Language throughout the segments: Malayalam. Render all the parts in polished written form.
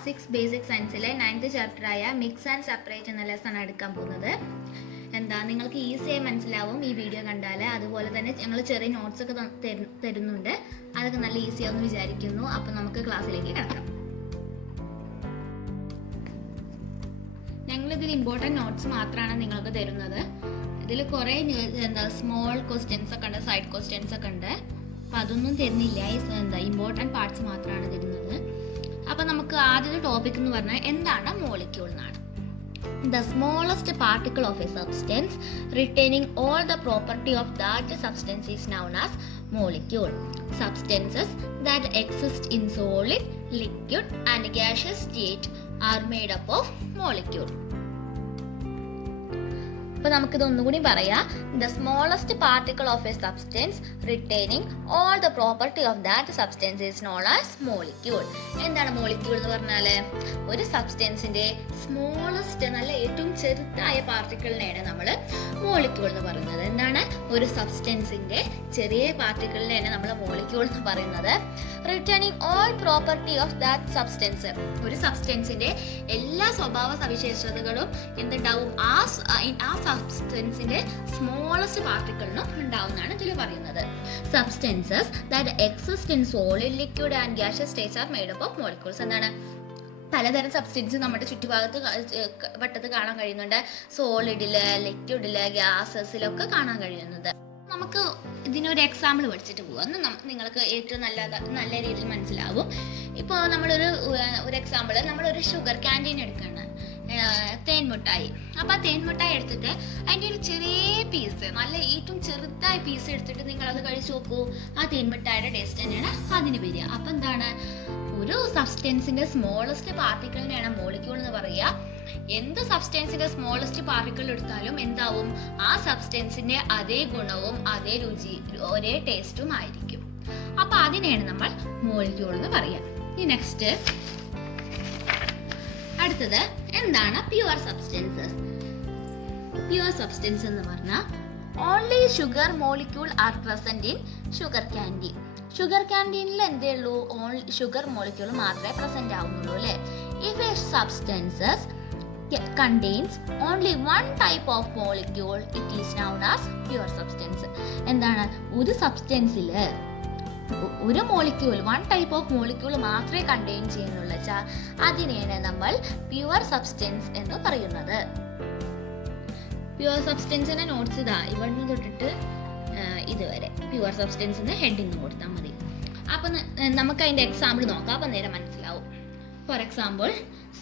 ക്ലാസ് 6 ബേസിക് സയൻസിലെ 9th ചാപ്റ്ററായ മിക്സ് ആൻഡ് സെപ്പറേറ്റ് എന്ന ലെസൺ എടുക്കാൻ പോകുന്നത്. നിങ്ങൾക്ക് ഈസിയായി മനസ്സിലാവും ഈ വീഡിയോ കണ്ടാൽ. അതുപോലെ തന്നെ ഞങ്ങൾ ചെറിയ നോട്ട്സ് ഒക്കെ തരുന്നുണ്ട്, അതൊക്കെ നല്ല ഈസിയാവുമെന്ന് വിചാരിക്കുന്നു. അപ്പം നമുക്ക് ക്ലാസ്സിലേക്ക് കിടക്കാം. ഞങ്ങളിതിൽ ഇമ്പോർട്ടൻറ്റ് നോട്ട്സ് മാത്രമാണ് നിങ്ങൾക്ക് തരുന്നത്. ഇതിൽ കുറേ സ്മോൾ ക്വസ്റ്റ്യൻസ് ഒക്കെ ഉണ്ട്, സൈഡ് ക്വസ്റ്റ്യൻസ് ഒക്കെ ഉണ്ട്. അപ്പം അതൊന്നും തരുന്നില്ല, ഇമ്പോർട്ടൻറ്റ് പാർട്സ് മാത്രമാണ് തരുന്നത്. അപ്പം നമുക്ക് ആദ്യത്തെ ടോപ്പിക് എന്ന് പറഞ്ഞാൽ എന്താണ് മോളിക്യൂൾ എന്നാണ്. The smallest particle of a substance retaining all the property of that substance is known as molecule. Substances that exist in solid, liquid and gaseous state are made up of molecule. അപ്പോൾ നമുക്കിത് ഒന്നുകൂടി പറയാം. The smallest particle of A substance retaining all the property of that substance is known as molecule. എന്താണ് മോളിക്യൂൾ എന്ന് പറഞ്ഞാൽ? ഒരു സബ്സ്റ്റൻസിന്റെ സ്മോളസ്റ്റ്, നല്ല ഏറ്റവും ചെറുതായ പാർട്ടിക്കിളിനെയാണ് നമ്മൾ മോളിക്യൂൾ എന്ന് പറയുന്നത്. എന്താണ്? ഒരു സബ്സ്റ്റൻസിന്റെ ചെറിയ പാർട്ടിക്കിളിനെയാണ് നമ്മൾ മോളിക്യൂൾ എന്ന് പറയുന്നത്. Retaining all property of that substance, ഒരു സബ്സ്റ്റൻസിന്റെ എല്ലാ സ്വഭാവ സവിശേഷതകളും എന്തുണ്ടാവും? ആ സബ്സ്റ്റൻസിന്റെ സ്മോളസ്റ്റ് പാർട്ടിക്കിളിനും ഉണ്ടാവുന്നതാണ് ഇതിൽ പറയുന്നത്. Substances that exist in solid, liquid and gaseous states are made up of molecules. എന്താണ്? പലതരം സബ്സ്റ്റൻസ് നമ്മുടെ ചുറ്റുഭാഗത്ത് വട്ടത്ത് കാണാൻ കഴിയുന്നുണ്ട്. സോളിഡില്, ലിക്വിഡില്, ഗ്യാസസിലൊക്കെ കാണാൻ കഴിയുന്നത്. നമുക്ക് ഇതിനൊരു എക്സാമ്പിൾ പഠിച്ചിട്ട് പോകാം. നിങ്ങൾക്ക് ഏറ്റവും നല്ല രീതിയിൽ മനസ്സിലാവും. ഇപ്പോൾ നമ്മളൊരു എക്സാമ്പിൾ, നമ്മളൊരു ഷുഗർ ക്യാൻറ്റീൻ എടുക്കുകയാണ്, തേൻമുട്ടായി. അപ്പോൾ ആ തേൻമുട്ടായി എടുത്തിട്ട് അതിൻ്റെ ഒരു ചെറിയ പീസ്, നല്ല ഏറ്റവും ചെറുതായ പീസ് എടുത്തിട്ട് നിങ്ങളത് കഴിച്ചു നോക്കൂ. ആ തേൻമുട്ടായുടെ ടേസ്റ്റ് തന്നെയാണ് അതിന് വരിക. അപ്പം എന്താണ്? ഒരു സബ്സ്റ്റൻസിന്റെ സ്മോളസ്റ്റ് പാർട്ടിക്കിളിനെയാണ് മോളിക്യൂൾ എന്ന് പറയുക. എന്ത് സബ്സ്റ്റൻസിന്റെ സ്മോളസ്റ്റ് പാർട്ടിക്കിൾ എടുത്താലും എന്താവും? ആ സബ്സ്റ്റൻസിന്റെ അതേ ഗുണവും അതേ രുചി, ഒരേ ടേസ്റ്റും ആയിരിക്കും. അപ്പൊ അതിനെയാണ് നമ്മൾ മോളിക്യൂൾ എന്ന് പറയുക. ഇനി നെക്സ്റ്റ്, അടുത്തത് എന്താണ് പ്യുവർ സബ്സ്റ്റൻസസ്? പ്യുവർ സബ്സ്റ്റൻസ് എന്ന് പറഞ്ഞാൽ only sugar molecule are present in sugar candy. Sugar ക്യാൻറ്റീനിൽ എന്തേ ഉള്ളൂ? ഷുഗർ മോളിക്യൂൾ മാത്രമേ പ്രസന്റ് ആവുന്നുള്ളൂ അല്ലേ? If a substances contains only one type of molecule, it is known as pure substance. എന്താണ്? ഒരു സബ്സ്റ്റൻസിൽ ഒരു molecule, one type of molecule മാത്രമേ കണ്ടെയ്ൻ ചെയ്യുന്നുള്ളൂ വെച്ചാൽ അതിനെയാണ് നമ്മൾ പ്യുവർ സബ്സ്റ്റൻസ് എന്ന് പറയുന്നത്. പ്യുവർ സബ്സ്റ്റൻസിന്റെ നോട്ട്സ് ഇതാ ഇവിടുന്ന് തൊട്ടിട്ട് ഇതുവരെ പ്യുവർ സബ്സ്റ്റൻസിന് ഹെഡിങ് കൊടുത്താൽ മതി. അപ്പം നമുക്ക് അതിൻ്റെ എക്സാമ്പിൾ നോക്കാം, അപ്പം നേരെ മനസ്സിലാവും. For example,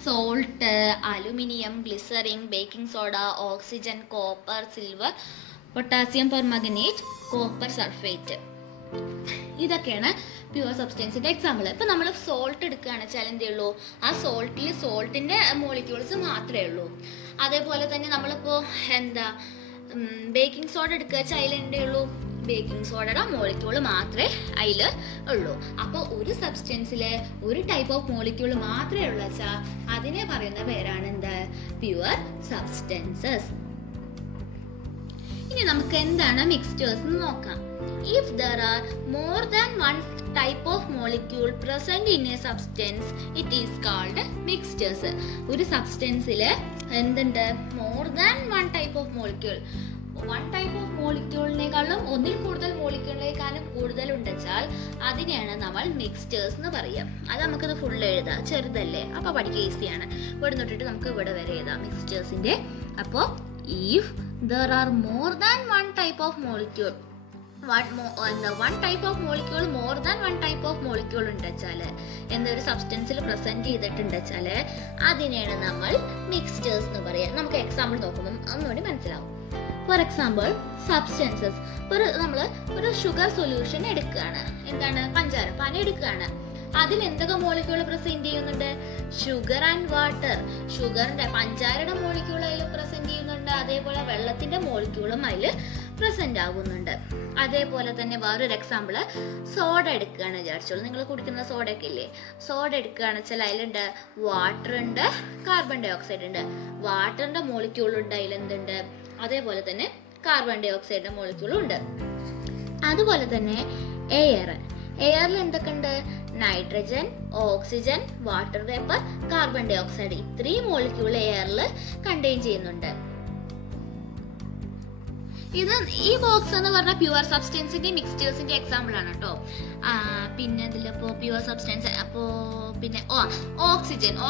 salt, aluminium, glycerin, baking soda, oxygen, copper, silver, potassium permanganate, copper sulphate. ഇതൊക്കെയാണ് പ്യുവർ സബ്സ്റ്റൻസിന്റെ എക്സാമ്പിൾ. ഇപ്പം നമ്മൾ സോൾട്ട് എടുക്കുകയാണെന്ന് വെച്ചാൽ എന്തേ ഉള്ളൂ? ആ സോൾട്ടിന്റെ മോളിക്യൂൾസ് മാത്രമേ ഉള്ളൂ. അതേപോലെ തന്നെ നമ്മളിപ്പോൾ ബേക്കിംഗ് സോഡ എടുക്കുക വെച്ചാൽ അതിൽ എന്തേ ഉള്ളൂ? ബേക്കിംഗ് സോഡയുടെ മോളിക്യൂള് മാത്രമേ അതിൽ ഉള്ളൂ. അപ്പോൾ ഒരു സബ്സ്റ്റൻസില് ഒരു ടൈപ്പ് ഓഫ് മോളിക്യൂൾ മാത്രമേ ഉള്ളൂ വെച്ചാൽ അതിനെ പറയുന്ന പേരാണ് എന്ത്? Pure substances. ഇനി നമുക്ക് എന്താണ് മിക്സ്ചേഴ്സ് എന്ന് നോക്കാം. If there are more than one type of molecule present in a substance, it is called mixtures. ഒരു സബ്സ്റ്റൻസിൽ എന്തുണ്ട്? More than one type of molecule, one type of മോളിക്യൂളിനേക്കാളും ഒന്നിൽ കൂടുതൽ മോളിക്യൂളിനേക്കാളും കൂടുതൽ ഉണ്ടെച്ചാൽ അതിനെയാണ് നമ്മൾ മിക്സ്ചേഴ്സ് എന്ന് പറയുക. അത് നമുക്കിത് ഫുൾ എഴുതാം, ചെറുതല്ലേ, അപ്പോൾ പഠിക്കുക ഈസിയാണ്. ഇവിടെ തൊട്ടിട്ട് നമുക്ക് ഇവിടെ വരെ എഴുതാം മിക്സ്ചേഴ്സിന്റെ. അപ്പോൾ if there are more than one type of molecule, one type of molecule more than one type of molecule ഉണ്ടെച്ചാൽ, എന്തൊരു സബ്സ്റ്റൻസിൽ പ്രസന്റ് ചെയ്തിട്ടുണ്ടെച്ചാൽ അതിനെയാണ് നമ്മൾ മിക്സ്ചേഴ്സ് എന്ന് പറയുക. നമുക്ക് എക്സാമ്പിൾ നോക്കുമ്പോൾ ഒന്നുകൂടി മനസ്സിലാവും. For example, substances. നമ്മൾ ഒരു ഷുഗർ സൊല്യൂഷൻ എടുക്കുകയാണ്, എന്താണ്? പാന എടുക്കുകയാണ്. അതിൽ എന്തൊക്കെ മോളിക്യൂൾ പ്രസന്റ് ചെയ്യുന്നുണ്ട്? Sugar and water. ഷുഗറിന്റെ, പഞ്ചാരയുടെ മോളിക്യൂൾ അതിൽ പ്രസന്റ് ചെയ്യുന്നുണ്ട്. അതേപോലെ വെള്ളത്തിന്റെ മോളിക്യൂളും അതിൽ പ്രസന്റ് ആകുന്നുണ്ട്. അതേപോലെ തന്നെ വേറൊരു എക്സാമ്പിള്, സോഡ എടുക്കുകയാണ് വിചാരിച്ചോളൂ. നിങ്ങൾ കുടിക്കുന്ന സോഡയൊക്കെ ഇല്ലേ? സോഡ എടുക്കുകയാണ് വെച്ചാൽ അതിലുണ്ട് വാട്ടർ ഉണ്ട്, കാർബൺ ഡൈ ഓക്സൈഡ് ഉണ്ട്. വാട്ടറിന്റെ മോളിക്യൂൾ ഉണ്ട്, അതിലെന്തുണ്ട്? അതേപോലെ തന്നെ കാർബൺ ഡൈ ഓക്സൈഡിന്റെ മോളിക്യൂളും ഉണ്ട്. അതുപോലെ തന്നെ എയറിൽ എന്തൊക്കെ ഉണ്ട്? Nitrogen, oxygen, water vapour, carbon dioxide. ഇത്രയും മോളിക്യൂൾ എയറിൽ കണ്ടെയ്ൻ ചെയ്യുന്നുണ്ട്. ഈ ബോക്സ് എന്ന് പറഞ്ഞ പ്യുവർ സബ്സ്റ്റൻസിന്റെ മിക്സ്ചേഴ്സിന്റെ എക്സാമ്പിൾ ആണ് കേട്ടോ. പിന്നെ ഇതിലിപ്പോ പ്യുവർ സബ്സ്റ്റൻസ് പിന്നെ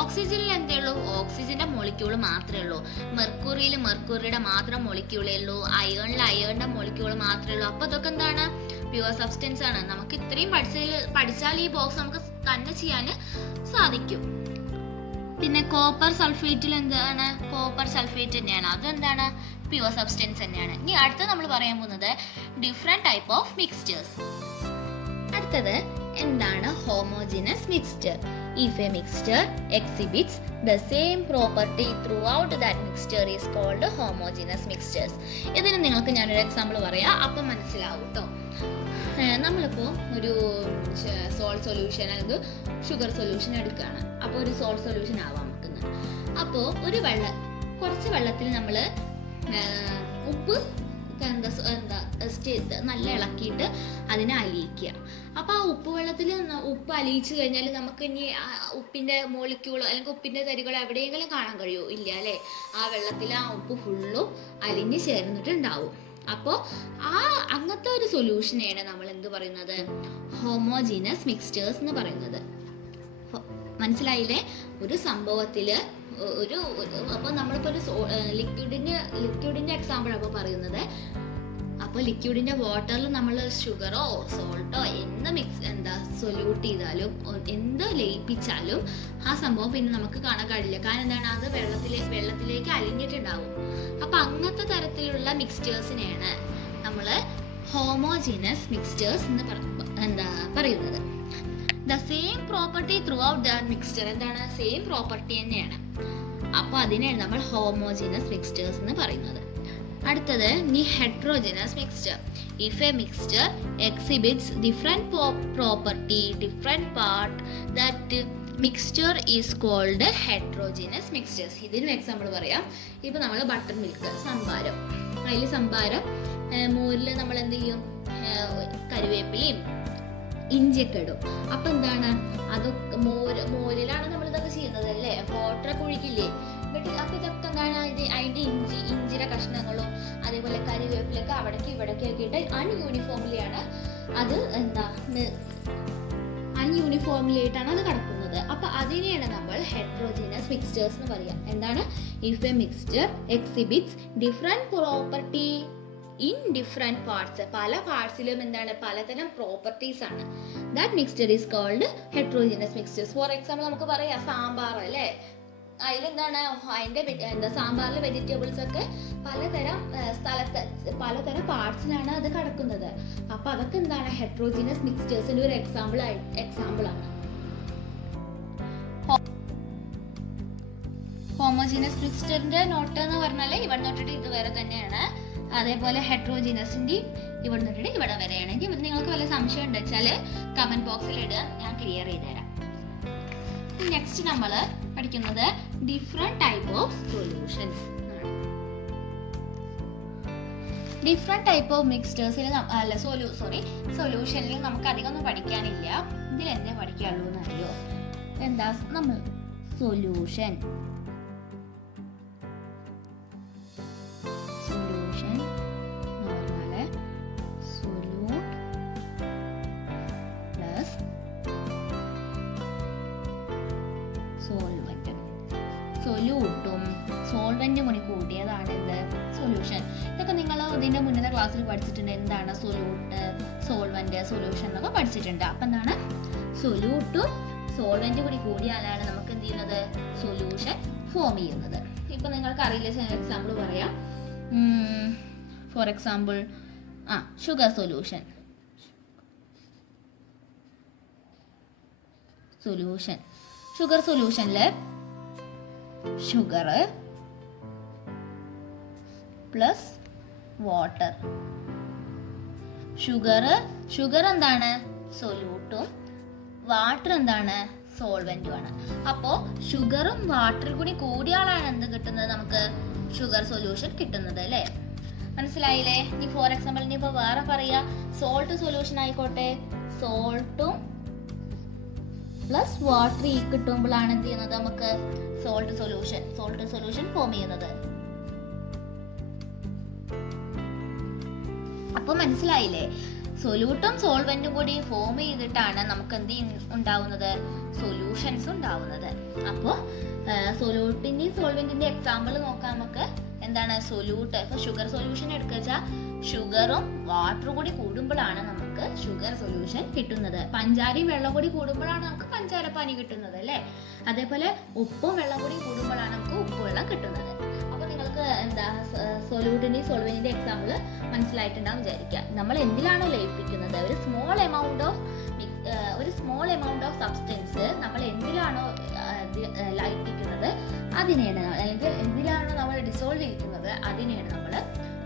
ഓക്സിജനിൽ എന്തേ ഉള്ളൂ? ഓക്സിജന്റെ മോളിക്യൂൾ മാത്രമേ ഉള്ളൂ. മെർക്കുറിയുടെ മാത്രം മോളിക്യൂളേ ഉള്ളൂ. അയേണിന്റെ മോളിക്യൂൾ മാത്രമേ ഉള്ളൂ. അപ്പൊ ഇതൊക്കെ എന്താണ്? പ്യുവർ സബ്സ്റ്റൻസ് ആണ്. നമുക്ക് ഇത്രയും പഠിച്ചാൽ ഈ ബോക്സ് നമുക്ക് തന്നെ ചെയ്യാൻ സാധിക്കും. പിന്നെ കോപ്പർ സൾഫേറ്റിൽ എന്താണ്? കോപ്പർ സൾഫേറ്റ് തന്നെയാണ്. അതെന്താണ്? പ്യുവർ സബ്സ്റ്റൻസ് തന്നെയാണ്. ഇനി അടുത്ത നമ്മൾ പറയാൻ പോകുന്നത് ഡിഫറെന്റ് ടൈപ്പ് ഓഫ് മിക്സ്ചേഴ്സ്. അടുത്തത് എന്താണ്? Homogeneous mixture. If a mixture exhibits the same property throughout that mixture is called homogeneous mixtures. ഇതിന് നിങ്ങൾക്ക് ഞാനൊരു എക്സാമ്പിൾ പറയാം, അപ്പം മനസ്സിലാവും കേട്ടോ. നമ്മളിപ്പോൾ ഒരു സോൾട്ട് സൊല്യൂഷൻ അല്ലെങ്കിൽ ഷുഗർ സൊല്യൂഷൻ എടുക്കുകയാണ്. അപ്പോൾ ഒരു സോൾട്ട് സൊല്യൂഷൻ ആവാൻ വെക്കുന്നത്. അപ്പോൾ കുറച്ച് വെള്ളത്തിൽ നമ്മൾ ഉപ്പ് നല്ല ഇളക്കിയിട്ട് അതിനെ അലിയിക്കുക. അപ്പോൾ ആ ഉപ്പ് അലിയിച്ചു കഴിഞ്ഞാൽ നമുക്ക് ഇനി ഉപ്പിന്റെ മോളിക്യൂളോ അല്ലെങ്കിൽ ഉപ്പിന്റെ തരികളോ എവിടെയെങ്കിലും കാണാൻ കഴിയുമോ? ഇല്ല അല്ലേ? ആ വെള്ളത്തിൽ ആ ഉപ്പ് ഫുള്ളും അലിഞ്ഞ് ചേർന്നിട്ടുണ്ടാവും. അപ്പോൾ അങ്ങനത്തെ ഒരു സൊല്യൂഷനെയാണ് നമ്മൾ എന്ത് പറയുന്നത്? ഹോമോജീനസ് മിക്സ്ചേഴ്സ് എന്ന് പറയുന്നത്. മനസ്സിലായില്ലേ? ഒരു സംഭവത്തില് അപ്പോൾ നമ്മളിപ്പോൾ ഒരു ലിക്വിഡിന്റെ എക്സാമ്പിൾ അപ്പോൾ പറയുന്നത്. അപ്പോൾ ലിക്വിഡിന്റെ വാട്ടറിൽ നമ്മൾ ഷുഗറോ സോൾട്ടോ സൊല്യൂട്ട് ചെയ്താലും എന്ത് ലയിപ്പിച്ചാലും ആ സംഭവം പിന്നെ നമുക്ക് കാണാൻ കഴിയില്ല. കാരണം എന്താണ്? അത് വെള്ളത്തിലേക്ക് അലിഞ്ഞിട്ടുണ്ടാവും. അപ്പൊ അങ്ങനത്തെ തരത്തിലുള്ള മിക്സ്ചേഴ്സിനെയാണ് നമ്മൾ ഹോമോജീനസ് മിക്സ്ചേഴ്സ് എന്ന് പറയുന്നത്. The same property throughout that mixture. എന്താണ്? സെയിം പ്രോപ്പർട്ടി തന്നെയാണ്. അപ്പൊ അതിനെയാണ് നമ്മൾ ഹോമോജീനസ് മിക്സ്ചേഴ്സ് എന്ന് പറയുന്നത്. അടുത്തത് heterogeneous mixture. If a mixture exhibits different property different part that mixture is called heterogeneous mixtures. ഇതിനും എക്സാമ്പിൾ പറയാം. ഇപ്പൊ നമ്മൾ ബട്ടർ മിൽക്ക്, സംഭാരം, അതിൽ സംഭാരം മോരിൽ നമ്മൾ എന്ത് ചെയ്യും? കറിവേപ്പിലയും ഇഞ്ചിയൊക്കെ ഇടും. അപ്പൊ എന്താണ്? അതൊക്കെ മോരിലാണ് നമ്മൾ ഇതൊക്കെ ചെയ്യുന്നത് അല്ലേ? വാട്ടറൊക്കെ ഒഴിക്കില്ലേ? അപ്പൊ ഇതൊക്കെ എന്താണ്? അതിന്റെ ഇഞ്ചിയുടെ കഷ്ണങ്ങളും അതേപോലെ കറിവേപ്പിലൊക്കെ അവിടേക്ക് ഇവിടേക്ക് ആക്കിയിട്ട് അൺയൂണിഫോംലിയാണ് അത് അൺയൂണിഫോംലിയായിട്ടാണ് അത് കിടക്കുന്നത്. അപ്പൊ അതിനെയാണ് നമ്മൾ ഹെട്രോജീനസ് മിക്സ്ചേഴ്സ് എന്ന് പറയാം. എന്താണ്? If a mixture exhibits different property in different parts. പല പാർട്സിലും എന്താണ്? പലതരം പ്രോപ്പർട്ടീസ് ആണ്. That mixture is called heterogeneous mixtures. For example നമുക്ക് പറയാം സാമ്പാർ അല്ലേ? അതിലെന്താണ്? അതിന്റെ സാമ്പാറിലെ വെജിറ്റബിൾസ് ഒക്കെ പലതരം പലതരം പാർട്സിലാണ് അത് കിടക്കുന്നത്. അപ്പൊ അതൊക്കെ എന്താണ്? ഹെട്രോജീനസ് മിക്സ്ചേഴ്സിന്റെ ഒരു എക്സാമ്പിൾ ആണ്. ഹോമോജീനസ് മിക്സ്ചറിന്റെ നോട്ട് എന്ന് പറഞ്ഞാൽ ഇവിടെ തൊട്ടിട്ട് ഇതുവരെ തന്നെയാണ്. അതേപോലെ ഹെട്രോജീനസിന്റെ ഇവിടെ തൊട്ടിട്ട് ഇവിടെ വരെയാണെങ്കിൽ നിങ്ങൾക്ക് വല്ല സംശയം ഉണ്ട് വെച്ചാൽ കമന്റ് ബോക്സിൽ ഇടുക, ഞാൻ ക്ലിയർ ചെയ്ത് തരാം. നെക്സ്റ്റ് നമ്മൾ പഠിക്കുന്നത് different type of solutions. Different type of മിക്സ്ചേഴ്സിൽ സൊല്യൂഷനിൽ നമുക്ക് അധികം ഒന്നും പഠിക്കാനില്ല. ഇതിൽ എന്താ പഠിക്കാനുള്ളൂ എന്നറിയോ? എന്താ? നമ്മൾ സൊല്യൂഷൻ സൊല്യൂട്ടും സോൾവെന്റും കൂടി കൂട്ടിയതാണ് സൊല്യൂഷൻ. ഇതൊക്കെ നിങ്ങൾ ഇതിന്റെ മുന്നത്തെ ക്ലാസ്സിൽ പഠിച്ചിട്ടുണ്ട്. എന്താണ് സൊല്യൂട്ട്, സോൾവെന്റ്, സൊല്യൂഷൻ എന്നൊക്കെ പഠിച്ചിട്ടുണ്ട്. അപ്പൊ എന്താണ്? സൊല്യൂട്ടും സോൾവെന്റും കൂടി കൂടിയാലാണ് നമുക്ക് എന്ത് ചെയ്യുന്നത്? സൊല്യൂഷൻ ഫോം ചെയ്യുന്നത്. ഇപ്പൊ നിങ്ങൾക്ക് അറിയില്ല, എക്സാമ്പിൾ പറയാം. For example sugar solution. Sugar സൊല്യൂഷനില് ഷുഗർ പ്ലസ് വാട്ടർ. ഷുഗർ എന്താണ്? സൊല്യൂട്ടും വാട്ടർ എന്താണ്? സോൾവെന്റും ആണ്. അപ്പോ ഷുഗറും വാട്ടറും കൂടി കൂടിയാലാണ് എന്ത് കിട്ടുന്നത്? നമുക്ക് ഷുഗർ സൊല്യൂഷൻ കിട്ടുന്നത് അല്ലേ? മനസ്സിലായില്ലേ? ഇനി ഫോർ എക്സാമ്പിൾ ഇനിയിപ്പോ വേറെ പറയാ, സോൾട്ട് സൊല്യൂഷൻ ആയിക്കോട്ടെ. സോൾട്ടും പ്ലസ് വാട്ടർ കിട്ടുമ്പോഴാണ് എന്ത് ചെയ്യുന്നത് നമുക്ക് സോൾട്ട് സൊല്യൂഷൻ ഫോം ചെയ്യുന്നത്. അപ്പൊ മനസ്സിലായില്ലേ, സൊല്യൂട്ടും സോൾവെന്റും കൂടി ഫോം ചെയ്തിട്ടാണ് നമുക്ക് എന്ത് ഉണ്ടാവുന്നത്, സൊല്യൂഷൻസ് ഉണ്ടാവുന്നത്. അപ്പോൾ സൊല്യൂട്ടിന്റെയും സോൾവെന്റിന്റെ എക്സാമ്പിൾ നോക്കാം നമുക്ക്. എന്താണ് സൊല്യൂട്ട്? ഇപ്പൊ ഷുഗർ സൊല്യൂഷൻ എടുക്കുക, ഷുഗറും വാട്ടറും കൂടി കൂടുമ്പോഴാണ് നമുക്ക് ഷുഗർ സൊല്യൂഷൻ കിട്ടുന്നത്. പഞ്ചാരയും വെള്ളം കൂടി കൂടുമ്പോഴാണ് നമുക്ക് പഞ്ചാരപ്പാനി കിട്ടുന്നത് അല്ലേ. അതേപോലെ ഉപ്പും വെള്ളം കൂടി കൂടുമ്പോഴാണ് നമുക്ക് ഉപ്പ് വെള്ളം കിട്ടുന്നത്. അപ്പൊ നിങ്ങൾക്ക് എന്താ സൊല്യൂട്ടിന്റെയും സോൾവെന്റിന്റെ എക്സാമ്പിൾ മനസ്സിലായിട്ടുണ്ടാവും വിചാരിക്കുക. നമ്മൾ എന്തിലാണോ ലയിപ്പിക്കുന്നത്, ഒരു സ്മോൾ എമൗണ്ട് ഓഫ് സബ്സ്റ്റൻസ് നമ്മൾ എന്തിലാണോ ലയിപ്പിക്കുന്നത് അതിനെയാണ്, അല്ലെങ്കിൽ എന്തിലാണോ നമ്മൾ ഡിസോൾവ് ചെയ്യുന്നത് അതിനെയാണ് നമ്മൾ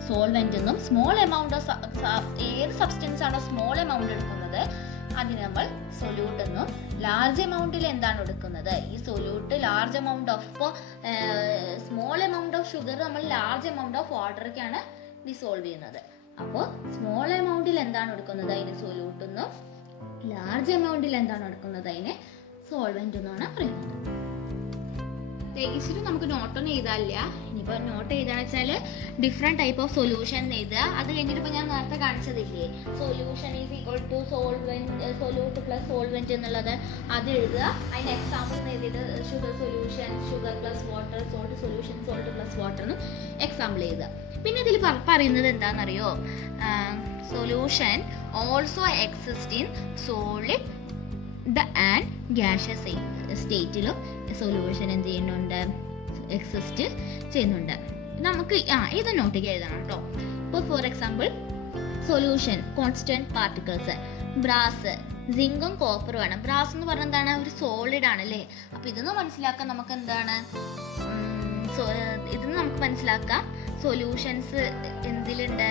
സോൾവെന്റ് എന്നും, സ്മോൾ എമൗണ്ട് ഓഫ് ഏത് സബ്സ്റ്റൻസ് ആണോ സ്മോൾ എമൗണ്ട് എടുക്കുന്നത് അതിന് നമ്മൾ സൊല്യൂട്ട് എന്നും, ലാർജ് എമൗണ്ടിൽ എന്താണ് എടുക്കുന്നത്, ഈ സൊല്യൂട്ട് ലാർജ് എമൗണ്ട് ഓഫ്, ഇപ്പോൾ സ്മോൾ എമൗണ്ട് ഓഫ് ഷുഗർ നമ്മൾ ലാർജ് എമൗണ്ട് ഓഫ് വാട്ടറൊക്കെയാണ് ഡിസോൾവ് ചെയ്യുന്നത്. അപ്പോൾ സ്മോൾ എമൗണ്ടിൽ എന്താണ് എടുക്കുന്നത് അതിന് സൊല്യൂട്ട് എന്നും, ലാർജ് എമൗണ്ടിൽ എന്താണ് എടുക്കുന്നത് അതിന് സോൾവെന്റ് എന്നാണ് പറയുന്നത്. തേക്കിച്ചിട്ട് നമുക്ക് നോട്ടൊന്നും എഴുതാനില്ല. ഇനിയിപ്പോൾ നോട്ട് എഴുതാന്ന് വെച്ചാൽ ഡിഫറെൻറ്റ് ടൈപ്പ് ഓഫ് സൊല്യൂഷൻ എഴുതുക. അത് കഴിഞ്ഞിട്ട് ഇപ്പോൾ ഞാൻ നേരത്തെ കാണിച്ചതില്ലേ, solution is equal to solute plus solvent എന്നുള്ളത്, അത് എഴുതുക. അതിന് എക്സാമ്പിൾ എഴുതിയിട്ട് sugar solution, sugar plus water, salt solution, salt plus water എന്ന് എക്സാമ്പിൾ എഴുതുക. പിന്നെ ഇതിൽ പറയുന്നത് എന്താണെന്നറിയോ, solution also exist in solid and gaseous സ്റ്റേറ്റിലും സൊല്യൂഷൻ എന്ത് ചെയ്യുന്നുണ്ട്, എക്സിസ്റ്റ് ചെയ്യുന്നുണ്ട്. നമുക്ക് ഇത് നോട്ടിക്ക് എഴുതണം കേട്ടോ. ഇപ്പോൾ for example solution constant particles, brass, സിങ്കും കോപ്പറും ആണ്. ബ്രാസ് എന്ന് പറഞ്ഞാൽ എന്താണ്, ഒരു സോളിഡ് ആണല്ലേ. അപ്പൊ ഇതൊന്ന് മനസ്സിലാക്കാൻ നമുക്ക് എന്താണ്, ഇതൊന്ന് നമുക്ക് മനസ്സിലാക്കാം സൊല്യൂഷൻസ് എന്തിലുണ്ട്,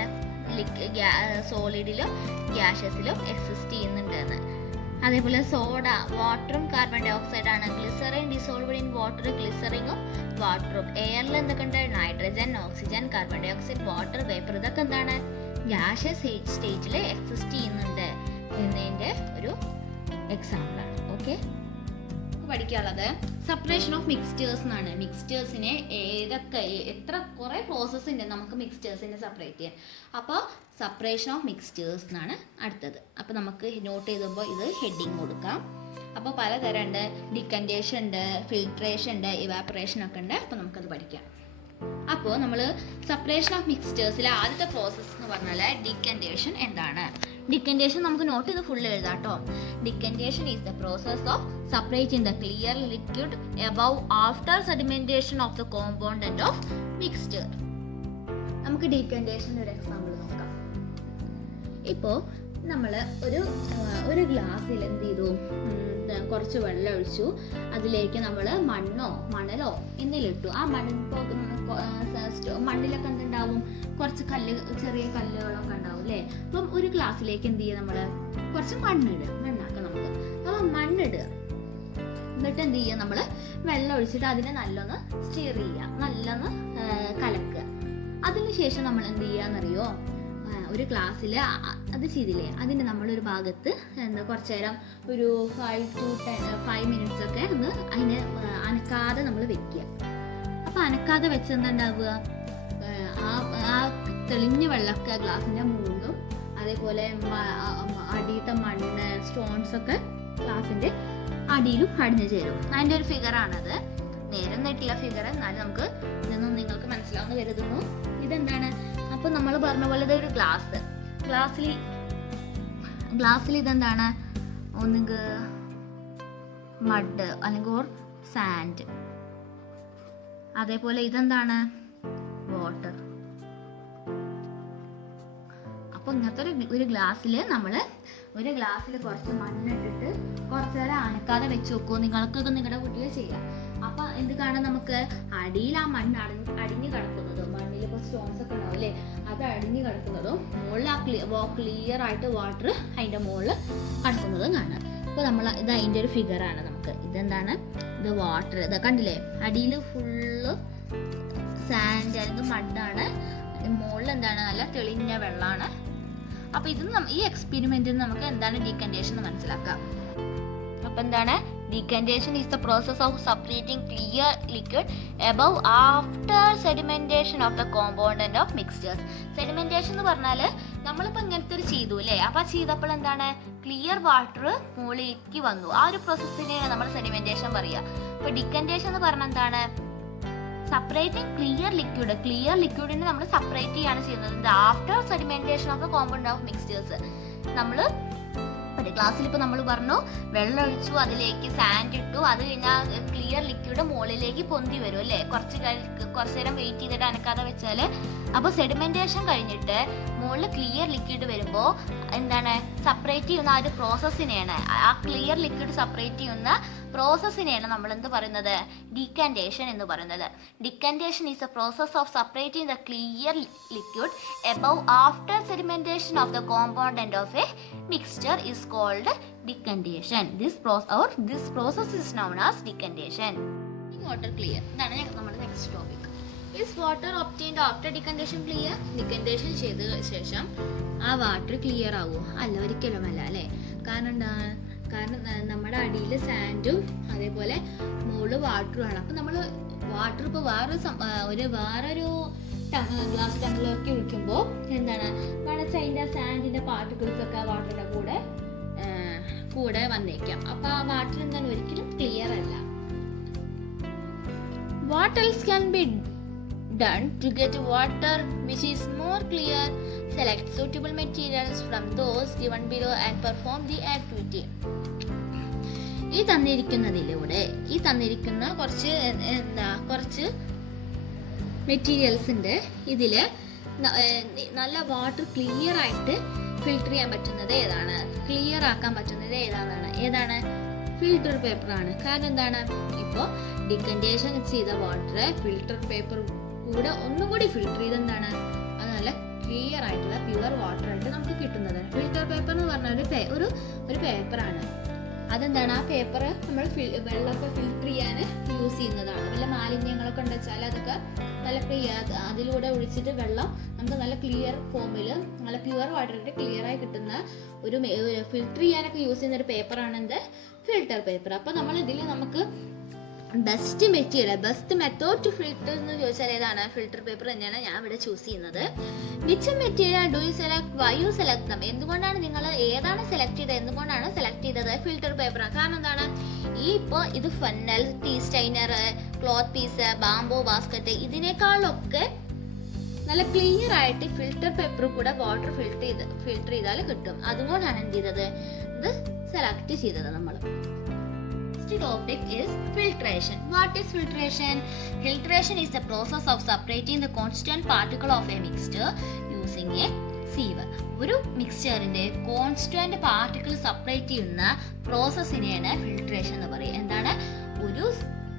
സോളിഡിലും ഗ്യാഷ്യസിലും എക്സിസ്റ്റ് ചെയ്യുന്നുണ്ട് എന്ന്. അതേപോലെ സോഡ, വാട്ടറും കാർബൺ ഡൈ ഓക്സൈഡ് ആണ്. ഗ്ലിസറിൻ ഡിസോൾവ്ഡ് ഇൻ വാട്ടർ, ഗ്ലിസറിനും വാട്ടറും. എയറിൽ എന്തൊക്കെ ഉണ്ട്, nitrogen, oxygen, carbon dioxide, water vapour, ഇതൊക്കെ എന്താണ് ഗ്യാഷ്യസ് സ്റ്റേറ്റിൽ എക്സിസ്റ്റ് ചെയ്യുന്നുണ്ട് എന്നതിൻ്റെ ഒരു എക്സാമ്പിളാണ്. ഓക്കെ, പഠിക്കാനുള്ളത് സെപ്പറേഷൻ ഓഫ് മിക്സ്ചേഴ്സ് എന്നാണ്. മിക്സ്ചേഴ്സിനെ എത്ര കുറേ പ്രോസസ്സ് ഉണ്ട് നമുക്ക് മിക്സ്ചേഴ്സിനെ സെപ്പറേറ്റ് ചെയ്യാൻ. അപ്പോൾ സെപ്പറേഷൻ ഓഫ് മിക്സ്ചേഴ്സ് എന്നാണ് അടുത്തത്. അപ്പോൾ നമുക്ക് നോട്ട് ചെയ്തുമ്പോൾ ഇത് ഹെഡിങ് കൊടുക്കാം. അപ്പോൾ പലതരം ഉണ്ട്, ഡിക്കൻറ്റേഷൻ ഉണ്ട്, ഫിൽട്രേഷൻ ഉണ്ട്, ഇവാപ്പറേഷൻ ഒക്കെ ഉണ്ട്. അപ്പോൾ നമുക്കത് പഠിക്കാം. അപ്പോൾ നമ്മൾ സെപ്പറേഷൻ ഓഫ് മിക്സ്ചേഴ്സിലെ ആദ്യത്തെ പ്രോസസ്സ് എന്ന് പറഞ്ഞാൽ ഡിക്കൻറ്റേഷൻ എന്താണ്. ഡിക്കൻറ്റേഷൻ നമുക്ക് നോട്ട് ചെയ്ത് ഫുൾ എഴുതാം കേട്ടോ. Decantation is the process of separating the clear liquid above after sedimentation of the component of mixture. നമുക്ക് ഡിക്കൻറ്റേഷൻ്റെ ഒരു എക്സാമ്പിൾ നോക്കാം. ഇപ്പോൾ നമ്മൾ ഒരു ഗ്ലാസ്സിൽ എന്ത് ചെയ്തു, കുറച്ച് വെള്ളം ഒഴിച്ചു, അതിലേക്ക് നമ്മൾ മണലോ എന്നിലിട്ടു. ആ മണ്ണിലൊക്കെ എന്തുണ്ടാവും, കുറച്ച് ചെറിയ കല്ലുകളൊക്കെ ഉണ്ടാവും അല്ലേ. അപ്പം ഒരു ഗ്ലാസ്സിലേക്ക് എന്ത് ചെയ്യുക, നമ്മൾ കുറച്ച് മണ്ണാക്കാം നമുക്ക്. അപ്പം മണ്ണിടുക, എന്നിട്ട് എന്ത് ചെയ്യുക, നമ്മൾ വെള്ളം ഒഴിച്ചിട്ട് അതിനെ നല്ലൊന്ന് സ്റ്റിർ ചെയ്യുക, നല്ലൊന്ന് കലക്കുക. അതിനുശേഷം നമ്മൾ എന്ത് ചെയ്യാന്നറിയോ, ഒരു ക്ലാസ്സിൽ അത് ചെയ്തില്ലേ, അതിൻ്റെ നമ്മളൊരു ഭാഗത്ത് കുറച്ച് നേരം ഒരു 5 to 5 minutes ഒക്കെ ഒന്ന് അതിനെ അനക്കാതെ നമ്മൾ വെക്കുക. അപ്പോൾ അനക്കാതെ വെച്ചെന്താണ്ടാവുക, ആ തെളിഞ്ഞ വെള്ളമൊക്കെ ഗ്ലാസിൻ്റെ മുകളിലും, അതേപോലെ അടിയത്തെ മണ്ണ്, സ്റ്റോൺസ് ഒക്കെ ഗ്ലാസിൻ്റെ അടിയിലും അടിഞ്ഞു ചേരും. അതിൻ്റെ ഒരു ഫിഗറാണത്. നേരെ നെട്ടില്ല ഫിഗർ, എന്നാലും നമുക്ക് ഇതൊന്നും നിങ്ങൾക്ക് മനസ്സിലാവുന്ന കരുതുന്നു. ഇതെന്താണ്, അപ്പോൾ നമ്മൾ പറഞ്ഞ പോലെ ഇതൊരു ഗ്ലാസ്സിൽ ഇതെന്താണ്, ഒന്നുകിൽ മഡ് അല്ലെങ്കിൽ സാൻഡ്, അതേപോലെ ഇതെന്താണ് വാട്ടർ. അപ്പോൾ ഇങ്ങനത്തെ ഒരു ഗ്ലാസ്സിൽ കുറച്ച് മണ്ണിട്ടിട്ട് കുറച്ച് നേരം അനക്കാതെ വെച്ച് വെക്കുമോ, നിങ്ങൾക്കൊക്കെ നിങ്ങളുടെ വീട്ടിൽ ചെയ്യാം. അപ്പം എന്ത് കാണാം, നമുക്ക് അടിയിൽ ആ മണ്ണ് അടിഞ്ഞു കിടക്കുന്നതും, മണ്ണിൽ ഇപ്പോൾ സ്റ്റോൺസ് ഒക്കെ ഉണ്ടാവും അല്ലേ, അത് അടിഞ്ഞു കിടക്കുന്നതും, മുകളിൽ ആ ക്ലിയർ ആയിട്ട് വാട്ടർ അതിൻ്റെ മുകളിൽ കിടക്കുന്നതും കാണാം. ഇപ്പോൾ ഇത് അതിൻ്റെ ഒരു ഫിഗറാണ് നമുക്ക്. ഇതെന്താണ്, ഇത് വാട്ടർ, ഇത് കണ്ടില്ലേ, അടിയിൽ ഫുള്ള് സാൻഡ് അല്ലെങ്കിൽ മണ്ണാണ്, മുകളിൽ എന്താണ് നല്ല തെളിഞ്ഞ വെള്ളമാണ്. അപ്പോൾ ഈ എക്സ്പെരിമെന്റിൽ നമുക്ക് എന്താണ് ഡീകണ്ടേഷൻ എന്ന് മനസ്സിലാക്കാം. അപ്പോൾ എന്താണ് Decantation is the process of separating clear liquid above after sedimentation of the component of mixtures. Sedimentation എന്ന് പറഞ്ഞാൽ നമ്മളിപ്പോൾ ഇങ്ങനത്തെ ഒരു ചെയ്തു അല്ലേ, അപ്പോൾ ചെയ്തപ്പോൾ എന്താണ് ക്ലിയർ വാട്ടർ മുകളിലേക്ക് വന്നു. ആ ഒരു പ്രോസസ്സിനെയാണ് നമ്മൾ സെഡിമെന്റേഷൻ പറയുക. അപ്പോൾ ഡിക്കൻറ്റേഷൻ എന്ന് പറഞ്ഞാൽ എന്താണ് സെപ്പറേറ്റിംഗ് ക്ലിയർ ലിക്വിഡിനെ നമ്മൾ സെപ്പറേറ്റ് ചെയ്യാണ് ചെയ്യുന്നത് after sedimentation of the compound of mixtures. നമ്മൾ ഒരു ക്ലാസ്സിൽ ഇപ്പോൾ നമ്മൾ പറഞ്ഞു വെള്ളം ഒഴിച്ചു, അതിലേക്ക് സാൻഡ് ഇട്ടു, അത് കഴിഞ്ഞാൽ ക്ലിയർ ലിക്വിഡ് മുകളിലേക്ക് പൊന്തി വരും അല്ലേ, കുറച്ച് നേരം വെയിറ്റ് ചെയ്തിട്ട് അനക്കാതെ വെച്ചാൽ. അപ്പോൾ സെഡിമെന്റേഷൻ കഴിഞ്ഞിട്ട് മുകളിൽ ക്ലിയർ ലിക്വിഡ് വരുമ്പോൾ എന്താണ് സെപ്പറേറ്റ് ചെയ്യുന്ന ആ ഒരു പ്രോസസ്സിനെയാണ്, ആ ക്ലിയർ ലിക്വിഡ് സെപ്പറേറ്റ് ചെയ്യുന്ന പ്രോസസ്സിനെയാണ് നമ്മൾ എന്ത് പറയുന്നത് ഡീക്കൻറ്റേഷൻ എന്ന് പറയുന്നത്. Decantation is a process of separating the clear liquid above after sedimentation of the compound of a mixture is called decantation. This process is known as decantation. Water clear, ഇതാണ് നമ്മുടെ next topic. Is water obtained after decantation clear? Decantation ചെയ്ത ശേഷം ആ വാട്ടർ ക്ലിയർ ആവുമോ? അല്ല, ഒരിക്കലുമല്ല അല്ലേ. കാരണം നമ്മുടെ അടിയിൽ സാൻഡും അതേപോലെ മുകളിൽ വാട്ടറുമാണ്. അപ്പം നമ്മൾ വാട്ടർ ഇപ്പോൾ വേറൊരു ഗ്ലാസ് ടംബ്ലറിലേക്ക് ഒഴിക്കുമ്പോൾ എന്താണ് വേണമെന്ന് അതിൻ്റെ സാൻഡിൻ്റെ പാർട്ടിക്കിൾസ് ഒക്കെ ആ വാട്ടറിൻ്റെ കൂടെ വന്നേക്കാം. അപ്പോൾ ആ വാട്ടർ എന്താണ് ഒരിക്കലും ക്ലിയർ അല്ല. What else can be done to get water which is more clear? Select suitable materials from those given below and perform the activity. ഈ തന്നിരിക്കുന്ന കുറച്ച് മെറ്റീരിയൽസിൻ്റെ ഇതിൽ നല്ല വാട്ടർ ക്ലിയർ ആയിട്ട് ഫിൽട്ടർ ചെയ്യാൻ പറ്റുന്നത് ഏതാണ്, ക്ലിയർ ആക്കാൻ പറ്റുന്നത് ഏതാണ് ഫിൽട്ടർ പേപ്പറാണ്. കാരണം എന്താണ്, ഇപ്പോൾ ഡിക്കൻറ്റേഷൻ ചെയ്ത വാട്ടർ ഫിൽട്ടർ പേപ്പർ കൂടെ ഒന്നും കൂടി ഫിൽട്ടർ ചെയ്ത് എന്താണ് അത് നല്ല ക്ലിയർ ആയിട്ടുള്ള പ്യുവർ വാട്ടർ ആയിട്ട് നമുക്ക് കിട്ടുന്നത്. ഫിൽട്ടർ പേപ്പർ എന്ന് പറഞ്ഞാൽ ഒരു പേപ്പറാണ്. അതെന്താണ്, ആ പേപ്പർ നമ്മൾ വെള്ളമൊക്കെ ഫിൽട്ടർ ചെയ്യാൻ യൂസ് ചെയ്യുന്നതാണ്. വല്ല മാലിന്യങ്ങളൊക്കെ ഉണ്ടെച്ചാൽ അതൊക്കെ നല്ല അതിലൂടെ ഒഴിച്ചിട്ട് വെള്ളം നമുക്ക് നല്ല ക്ലിയർ ഫോമിൽ നല്ല പ്യുവർ വാട്ടറിൻ്റെ ക്ലിയറായി കിട്ടുന്ന ഒരു ഫിൽട്ടർ ചെയ്യാനൊക്കെ യൂസ് ചെയ്യുന്ന ഒരു പേപ്പറാണ് എന്ത് ഫിൽട്ടർ പേപ്പർ. അപ്പോൾ നമ്മൾ ഇതിൽ നമുക്ക് ബെസ്റ്റ് മെത്തേഡ് ടു ഫിൽട്ടർ എന്ന് ചോദിച്ചാൽ ഏതാണ് ഫിൽട്ടർ പേപ്പർ തന്നെയാണ് ഞാൻ ഇവിടെ ചൂസ് ചെയ്യുന്നത്. Which material do you select, why you select them? എന്തുകൊണ്ടാണ് നിങ്ങൾ ഏതാണ് സെലക്ട് ചെയ്തത്, എന്തുകൊണ്ടാണ് സെലക്ട് ചെയ്തത് ഫിൽട്ടർ പേപ്പറാണ്? കാരണം എന്താണ്, ഇപ്പോൾ ഇത് funnel, tea strainer, cloth piece, bamboo basket ഇതിനേക്കാളൊക്കെ നല്ല ക്ലിയർ ആയിട്ട് ഫിൽട്ടർ പേപ്പർ കൂടെ വാട്ടർ ഫിൽട്ടർ ചെയ്താൽ കിട്ടും. അതുകൊണ്ടാണ് എന്ത് ചെയ്തത് ഇത് സെലക്ട് ചെയ്തത് നമ്മൾ. Topic is filtration. What is filtration? Filtration is the process of separating the constant particle of a mixture using a sieve. ഒരു മിക്സ്ചറിന്റെ കോൺസ്റ്റന്റ് പാർട്ടിക്കിൾ സെപ്പറേറ്റ് ചെയ്യുന്ന പ്രോസസ്സിനെയാണ് ഫിൽട്രേഷൻ എന്ന് പറയുക. എന്താണ്, ഒരു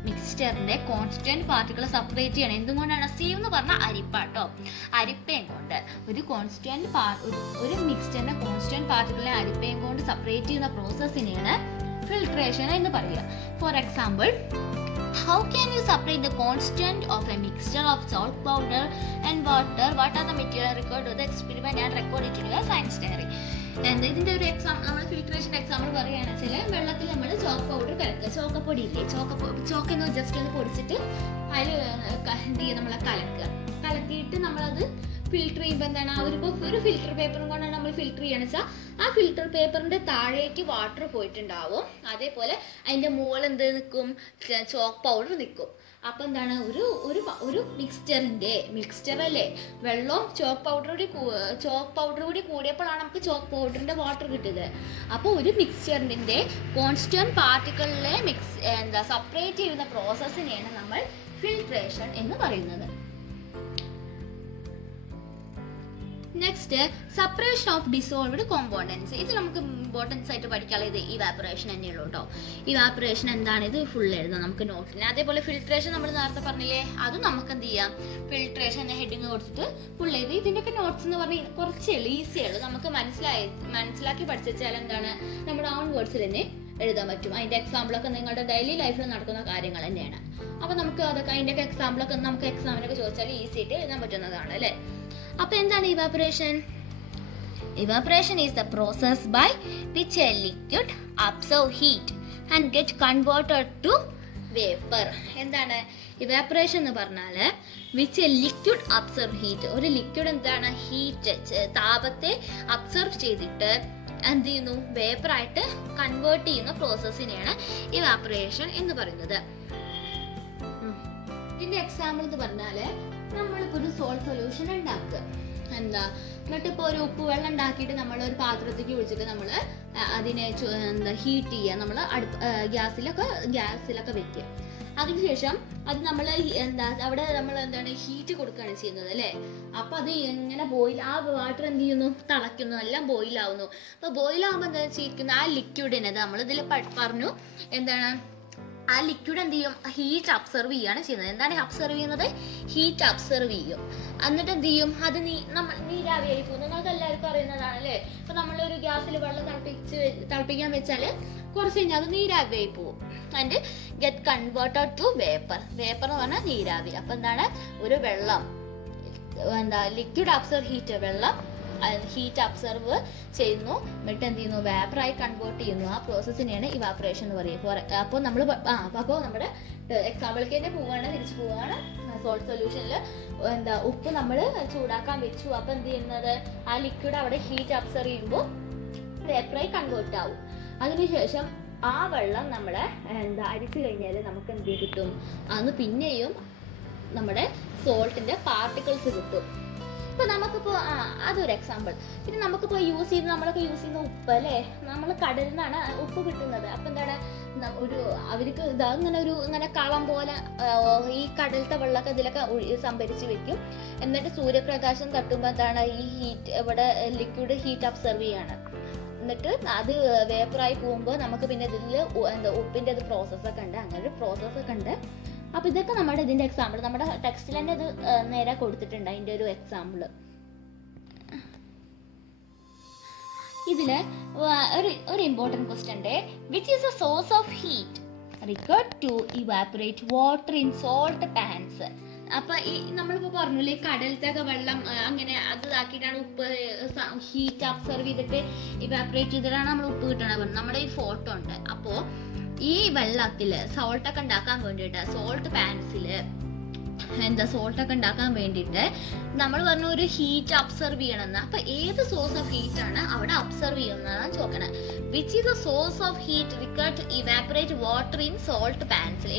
മിക്സ്ചറിന്റെ കോൺസ്റ്റന്റ് പാർട്ടിക്കിൾ സെപ്പറേറ്റ് ചെയ്യണം. എന്തുകൊണ്ടാണ്? സീവ് എന്ന് പറഞ്ഞാൽ അരിപ്പാട്ടോ, അരിപ്പയും കൊണ്ട് ഒരു മിക്സ്ചറിന്റെ കോൺസ്റ്റന്റ് പാർട്ടിക്കിളിനെ അരിപ്പയും കൊണ്ട് സെപ്പറേറ്റ് ചെയ്യുന്ന പ്രോസസ്സിനെയാണ് filtration എന്ന് പറയുക. For example, how can you separate the constant of a mixture of salt powder and water? What are the material required to the experiment and record it in your science diary? ഇതിന്റെ ഒരു നമ്മൾ ഫിൽട്രേഷൻ എക്സാമ്പിൾ പറയുകയാണെന്ന് വെച്ചാൽ വെള്ളത്തിൽ നമ്മൾ ചോക്ക് പൗഡർ കലക്കുക, ചോക്കപ്പൊടി ഇല്ലേ, ചോക്കെന്ന് ജസ്റ്റ് ഒന്ന് പൊടിച്ചിട്ട് അതിൽ എന്ത് ചെയ്യുക, നമ്മളെ കലക്കിയിട്ട് നമ്മളത് ഫിൽട്ടർ ചെയ്യുമ്പോൾ എന്താണ്, ഒരു ഫിൽട്ടർ പേപ്പറും കൊണ്ടാണ് നമ്മൾ ഫിൽട്ടർ ചെയ്യണമെന്ന് വെച്ചാൽ ആ ഫിൽട്ടർ പേപ്പറിന്റെ താഴേക്ക് വാട്ടർ പോയിട്ടുണ്ടാവും, അതേപോലെ അതിന്റെ മുകളിൽ എന്ത് നിൽക്കും, ചോക്ക് പൗഡർ നിൽക്കും. അപ്പം എന്താണ്, ഒരു മിക്സ്ചർ അല്ലേ, വെള്ളവും ചോക്ക് പൗഡർ കൂടി കൂടിയപ്പോഴാണ് നമുക്ക് ചോക്ക് പൗഡറിന്റെ വാട്ടർ കിട്ടിയത്. അപ്പോൾ ഒരു മിക്സ്ചറിന്റെ കോൺസ്റ്റന്റ് പാർട്ടിക്കിളിനെ സെപ്പറേറ്റ് ചെയ്യുന്ന പ്രോസസ്സിനെയാണ് നമ്മൾ ഫിൽട്രേഷൻ എന്ന് പറയുന്നത്. Next, separation of dissolved components. ഇത് നമുക്ക് ഇമ്പോർട്ടൻസ് ആയിട്ട് പഠിക്കാനുള്ളത് ഇവാപറേഷൻ തന്നെയുള്ളൂ കേട്ടോ. ഇവാപറേഷൻ എന്താണ്, ഇത് ഫുൾ എഴുതാം നമുക്ക് നോട്ടിന്. അതേപോലെ ഫിൽട്രേഷൻ നമ്മൾ നേരത്തെ പറഞ്ഞില്ലേ, അതും നമുക്ക് എന്ത് ചെയ്യാം, ഫിൽട്രേഷൻ ഹെഡിങ് കൊടുത്തിട്ട് ഫുൾ എഴുതി. ഇതിൻ്റെയൊക്കെ നോട്ട്സ് എന്ന് പറഞ്ഞാൽ കുറച്ച് ഈസിയുള്ളൂ, നമുക്ക് മനസ്സിലാക്കി പഠിച്ചാൽ എന്താണ് നമ്മുടെ ഓൺ വേർഡ്സിൽ തന്നെ എഴുതാൻ പറ്റും. അതിൻ്റെ എക്സാമ്പിളൊക്കെ നിങ്ങളുടെ ഡെയിലി ലൈഫിൽ നടക്കുന്ന കാര്യങ്ങൾ തന്നെയാണ്. അപ്പോൾ നമുക്ക് അതൊക്കെ അതിൻ്റെയൊക്കെ എക്സാമ്പിളൊക്കെ നമുക്ക് എക്സാമിനൊക്കെ ചോദിച്ചാൽ ഈസി ആയിട്ട് എഴുതാൻ പറ്റുന്നതാണ് അല്ലേ. അപ്പോൾ എന്താണ് evaporation? Evaporation is the process by which a liquid absorb heat and get converted to vapor. എന്താണ് ഇവാപറേഷൻ എന്ന് പറഞ്ഞാൽ which A liquid absorb heat. ഒരു ലിക്വിഡ് എന്താണ് ഹീറ്റ് താപത്തെ അബ്സർവ് ചെയ്തിട്ട് എന്ത് ചെയ്യുന്നു വേപ്പറായിട്ട് കൺവേർട്ട് ചെയ്യുന്ന പ്രോസസ്സിനെയാണ് ഇവാപറേഷൻ എന്ന് പറയുന്നത്. ഇതിന്റെ എക്സാമ്പിൾ എന്ന് പറഞ്ഞാല് നമ്മളിപ്പോ ഒരു സോൾട്ട് സൊല്യൂഷൻ ഉണ്ടാക്കുക എന്നിട്ട് ഇപ്പോൾ ഒരു ഉപ്പ് വെള്ളം ഉണ്ടാക്കിയിട്ട് നമ്മൾ ഒരു പാത്രത്തേക്ക് ഒഴിച്ചിട്ട് നമ്മൾ അതിനെ ഹീറ്റ് ചെയ്യുക. നമ്മൾ ഗ്യാസിലൊക്കെ വെക്കുക. അതിനുശേഷം അത് നമ്മൾ അവിടെ നമ്മൾ ഹീറ്റ് കൊടുക്കുകയാണ് ചെയ്യുന്നത് അല്ലേ. അപ്പൊ അത് എങ്ങനെ ആ വാട്ടർ എന്ത് ചെയ്യുന്നു തിളയ്ക്കുന്നു, എല്ലാം ബോയിലാവുന്നു. അപ്പൊ ബോയിലാവുമ്പോൾ എന്താ ചെയ്യിക്കുന്നത് ആ ലിക്വിഡിനെ നമ്മൾ ഇതിൽ പറഞ്ഞു ആ ലിക്വിഡ് എന്ത് ചെയ്യും ഹീറ്റ് അബ്സർവ് ചെയ്യാണ് ചെയ്യുന്നത്. എന്താണ് അബ്സർവ് ചെയ്യുന്നത്? ഹീറ്റ് അബ്സർവ് ചെയ്യും. എന്നിട്ട് എന്ത് ചെയ്യും അത് നീരാവിയായി പോകും. നിങ്ങൾക്ക് എല്ലാവർക്കും അറിയുന്നതാണ് അല്ലേ. ഇപ്പൊ നമ്മളൊരു ഗ്യാസിൽ വെള്ളം തിളപ്പിക്കാൻ വെച്ചാൽ കുറച്ച് കഴിഞ്ഞാൽ അത് നീരാവിയായി പോകും. And get converted to vapour. Vapour എന്ന് പറഞ്ഞാൽ നീരാവി. അപ്പൊ എന്താണ് ഒരു വെള്ളം ലിക്വിഡ് അബ്സർവ് ഹീറ്റ് വെള്ളം ഹീറ്റ് അബ്സർവ് ചെയ്യുന്നു, എന്നിട്ട് എന്ത് ചെയ്യുന്നു വേപ്പറായി കൺവേർട്ട് ചെയ്യുന്നു. ആ പ്രോസസ്സിനെയാണ് ഇവാപറേഷൻ എന്ന് പറയുക. അപ്പോൾ നമ്മൾ നമ്മുടെ എക്സാമ്പിൾക്ക് തന്നെ തിരിച്ചു പോവുകയാണ്. സോൾട്ട് സൊല്യൂഷനിൽ ഉപ്പ് നമ്മൾ ചൂടാക്കാൻ വെച്ചു. അപ്പോൾ എന്ത് ചെയ്യുന്നത് ആ ലിക്വിഡ് അവിടെ ഹീറ്റ് അബ്സർവ് ചെയ്യുമ്പോൾ വേപ്പറായി കൺവേർട്ട് ആവും. അതിനുശേഷം ആ വെള്ളം നമ്മളെ അരിച്ചു കഴിഞ്ഞാൽ നമുക്ക് എന്ത് കിട്ടും? അന്ന് പിന്നെയും നമ്മുടെ സോൾട്ടിന്റെ പാർട്ടിക്കിൾസ് കിട്ടും. ഇപ്പൊ നമുക്കിപ്പോ അതൊരു എക്സാമ്പിൾ. പിന്നെ നമുക്കിപ്പോ നമ്മളൊക്കെ യൂസ് ചെയ്യുന്ന ഉപ്പ് അല്ലേ, നമ്മൾ കടലിൽ നിന്നാണ് ഉപ്പ് കിട്ടുന്നത്. അപ്പൊ എന്താണ് അവർക്ക് ഇങ്ങനെ കളം പോലെ ഈ കടലത്തെ വെള്ളമൊക്കെ ഇതിലൊക്കെ സംഭരിച്ച് വെക്കും. എന്നിട്ട് സൂര്യപ്രകാശം തട്ടുമ്പോൾ എന്താണ് ഈ ഹീറ്റ് ഇവിടെ ലിക്വിഡ് ഹീറ്റ് അബ്സർവ് ചെയ്യാണ്. എന്നിട്ട് അത് വേപ്പറായി പോകുമ്പോൾ നമുക്ക് പിന്നെ ഇതിൽ ഉപ്പിന്റെ പ്രോസസ്സൊക്കെ ഉണ്ട്. അങ്ങനെ ഒരു പ്രോസസ്സൊക്കെ ഉണ്ട്. അപ്പൊ ഇതൊക്കെ നമ്മുടെ ഇതിന്റെ എക്സാമ്പിൾ നമ്മുടെ ടെക്സ്റ്റിൽ തന്നെ ഇത് നേരെ കൊടുത്തിട്ടുണ്ട്. അതിന്റെ ഒരു എക്സാമ്പിൾ ഇതില് ഒരു ഇമ്പോർട്ടന്റ് ക്വസ്റ്റ്യൻ ഉണ്ട്. Which is a source of heat required to evaporate water in salt pans. അപ്പൊ ഈ നമ്മളിപ്പോ പറഞ്ഞില്ലേ കടലത്തൊക്കെ വെള്ളം അങ്ങനെ അത് ഇതാക്കിയിട്ടാണ് ഉപ്പ് ഹീറ്റ് അബ്സർവ് ചെയ്തിട്ട് ഇവാപറേറ്റ് ചെയ്തിട്ടാണ് നമ്മൾ ഉപ്പ് കിട്ടണത്. നമ്മുടെ ഈ ഫോട്ടോ ഉണ്ട്. അപ്പോ ഈ വെള്ളത്തില് സോൾട്ടൊക്കെ ഉണ്ടാക്കാൻ വേണ്ടിയിട്ട് സോൾട്ട് പാൻസില് സോൾട്ടൊക്കെ ഉണ്ടാക്കാൻ വേണ്ടിയിട്ട് നമ്മൾ പറഞ്ഞ ഒരു ഹീറ്റ് അബ്സർവ് ചെയ്യണമെന്ന്. അപ്പൊ ഏത് സോഴ്സ് ഓഫ് ഹീറ്റ് ആണ് അവിടെ അബ്സർവ് ചെയ്യുന്നതാണ് ചോദിക്കണേ. Which is the source of heat required to evaporate water in salt പാൻസിൽ.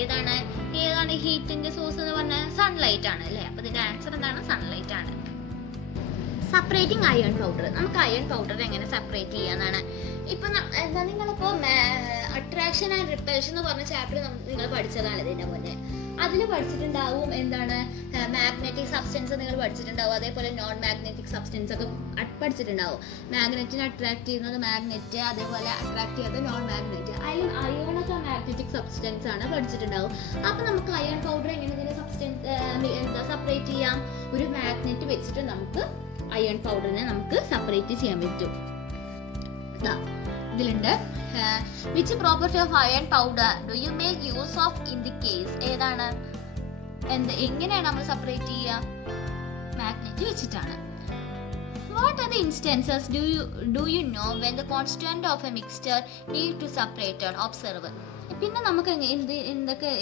ഏതാണ് ഹീറ്റിന്റെ സോഴ്സ് എന്ന് പറഞ്ഞാൽ സൺലൈറ്റ് ആണ് അല്ലേ. അപ്പൊ ഇതിന്റെ ആൻസർ എന്താണ്? സൺലൈറ്റ് ആണ്. Separating iron powder. നമുക്ക് അയൺ പൗഡർ എങ്ങനെ സെപ്പറേറ്റ് ചെയ്യാന്നാണ്. ഇപ്പൊ നിങ്ങളിപ്പോ അട്രാക്ഷൻ ആൻഡ് റിപ്പൽഷൻ എന്ന് പറഞ്ഞ ചാപ്റ്റർ നിങ്ങൾ പഠിച്ചതാണ് ഇതിന്റെ മുന്നേ. അതിൽ പഠിച്ചിട്ടുണ്ടാവും മാഗ്നറ്റിക് സബ്സ്റ്റൻസ് നിങ്ങൾ പഠിച്ചിട്ടുണ്ടാവും. അതേപോലെ നോൺ മാഗ്നറ്റിക് സബ്സ്റ്റൻസ് ഒക്കെ പഠിച്ചിട്ടുണ്ടാവും. മാഗ്നറ്റിനെ അട്രാക്ട് ചെയ്യുന്നത് മാഗ്നറ്റ്, അതേപോലെ അട്രാക്ട് ചെയ്യുന്നത് നോൺ മാഗ്നറ്റ്. അതിലും അയൺ ഒക്കെ മാഗ്നറ്റിക് സബ്സ്റ്റൻസ് ആണ് പഠിച്ചിട്ടുണ്ടാവും. അപ്പൊ നമുക്ക് അയൺ പൗഡർ എങ്ങനെ ഇതിന്റെ സെപ്പറേറ്റ് ചെയ്യാം? ഒരു മാഗ്നറ്റ് വെച്ചിട്ട് നമുക്ക് അയൺ പൗഡറിനെ നമുക്ക് സെപ്പറേറ്റ് ചെയ്യാൻ പറ്റും. ഇതിലുണ്ട് which property of iron powder do you make use of in the case. ഏതാണ് എങ്ങനെയാണ് നമ്മൾ സെപ്പറേറ്റ് ചെയ്യുക? മാഗ്നറ്റ് വെച്ചിട്ടാണ്. What are the instances do you know when the constituent of a mixture need to separated? Observe. പിന്നെ നമുക്ക്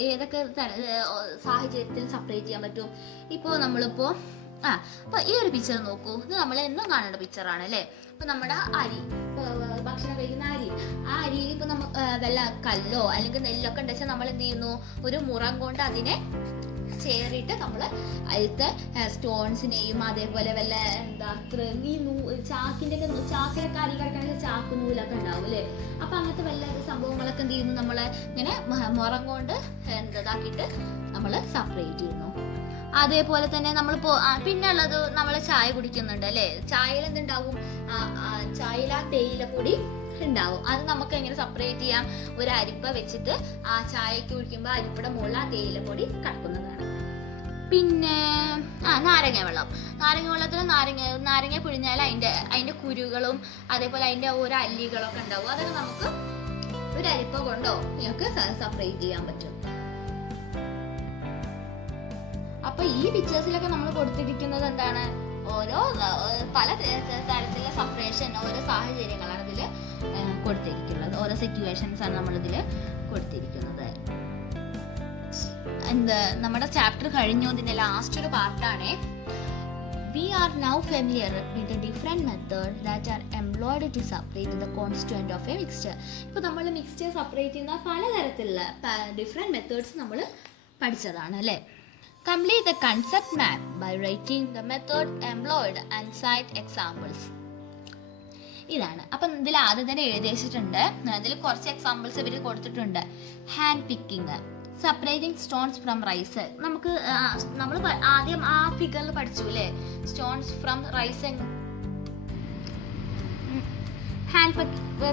ഏതൊക്കെ സാഹചര്യത്തിൽ സെപ്പറേറ്റ് ചെയ്യാൻ പറ്റും? ഇപ്പോൾ നമ്മളിപ്പോ അപ്പൊ ഈ ഒരു പിക്ചർ നോക്കൂ. ഇത് നമ്മൾ എന്നും കാണേണ്ട പിക്ചറാണ് അല്ലേ. ഇപ്പൊ നമ്മുടെ അരി, ഭക്ഷണം കഴിക്കുന്ന അരി, ആ അരിയിൽ ഇപ്പൊ വല്ല കല്ലോ അല്ലെങ്കിൽ നെല്ലൊക്കെ ഉണ്ടെച്ചാൽ നമ്മൾ എന്ത് ചെയ്യുന്നു? ഒരു മുറം കൊണ്ട് അതിനെ ചേറിയിട്ട് നമ്മൾ അതിലത്തെ സ്റ്റോൺസിനെയും അതേപോലെ വല്ല ഈ ചാക്കിലൊക്കെ അരി കിടക്കണമെങ്കിൽ ചാക്ക് നൂലൊക്കെ ഉണ്ടാവും അല്ലേ. അപ്പൊ അങ്ങനത്തെ വല്ല സംഭവങ്ങളൊക്കെ എന്ത് ചെയ്യുന്നു? നമ്മള് ഇങ്ങനെ മുറം കൊണ്ട് ഇതാക്കിയിട്ട് നമ്മൾ സെപ്പറേറ്റ് ചെയ്യുന്നു. അതേപോലെ തന്നെ നമ്മളിപ്പോ പിന്നെ ഉള്ളത് നമ്മൾ ചായ കുടിക്കുന്നുണ്ട് അല്ലേ. ചായയിൽ എന്തുണ്ടാവും? ചായയിൽ ആ തേയില പൊടി ഉണ്ടാവും. അത് നമുക്ക് എങ്ങനെ സെപ്പറേറ്റ് ചെയ്യാം? ഒരു അരിപ്പ വെച്ചിട്ട് ആ ചായക്ക് കുടിക്കുമ്പോൾ അരിപ്പയുടെ മുകളിൽ ആ തേയില പൊടി കടക്കുന്നതാണ്. പിന്നെ നാരങ്ങ വെള്ളത്തിൽ നാരങ്ങ പിഴിഞ്ഞാൽ അതിന്റെ കുരുകളും അതേപോലെ അതിന്റെ ഓരോ അല്ലികളൊക്കെ ഉണ്ടാവും. അതൊക്കെ നമുക്ക് ഒരു അരിപ്പ കൊണ്ടോ നിങ്ങൾക്ക് സെപ്പറേറ്റ് ചെയ്യാൻ പറ്റും. അപ്പൊ ഈ പിക്ചേഴ്സിലൊക്കെ നമ്മൾ കൊടുത്തിരിക്കുന്നത് എന്താണ്? ഓരോ പല തരത്തിലുള്ള സെപ്പറേഷൻ ഓരോ സാഹചര്യങ്ങളാണ് ഇതിൽ കൊടുത്തിരിക്കുന്നത്. ഓരോ സിറ്റുവേഷൻസ് ആണ് നമ്മളിതിൽ കൊടുത്തിരിക്കുന്നത്. നമ്മുടെ ചാപ്റ്റർ കഴിഞ്ഞു. ഇതിന്റെ ലാസ്റ്റ് ഒരു പാർട്ടാണ്. We are now familiar with the different methods that are employed to separate the constituent of a mixture. ഇപ്പോൾ നമ്മൾ മിക്സ്ചർ സെപ്പറേറ്റ് ചെയ്യുന്ന പലതരത്തിലുള്ള ഡിഫറെൻറ്റ് മെത്തേഡ്സ് നമ്മൾ പഠിച്ചതാണ് അല്ലേ. Complete the concept map by writing the method employed and cite examples. ഇതാണ്. അപ്പം ഇതിൽ ആദ്യം തന്നെ എഴുതി വെച്ചിട്ടുണ്ട്. ഇതിൽ കുറച്ച് എക്സാമ്പിൾസ് ഇവർ കൊടുത്തിട്ടുണ്ട്. Hand picking, separating stones from rice. നമുക്ക് നമ്മൾ ആദ്യം ആ ഫിഗറിൽ പഠിച്ചു അല്ലേ, stones from rice. Hand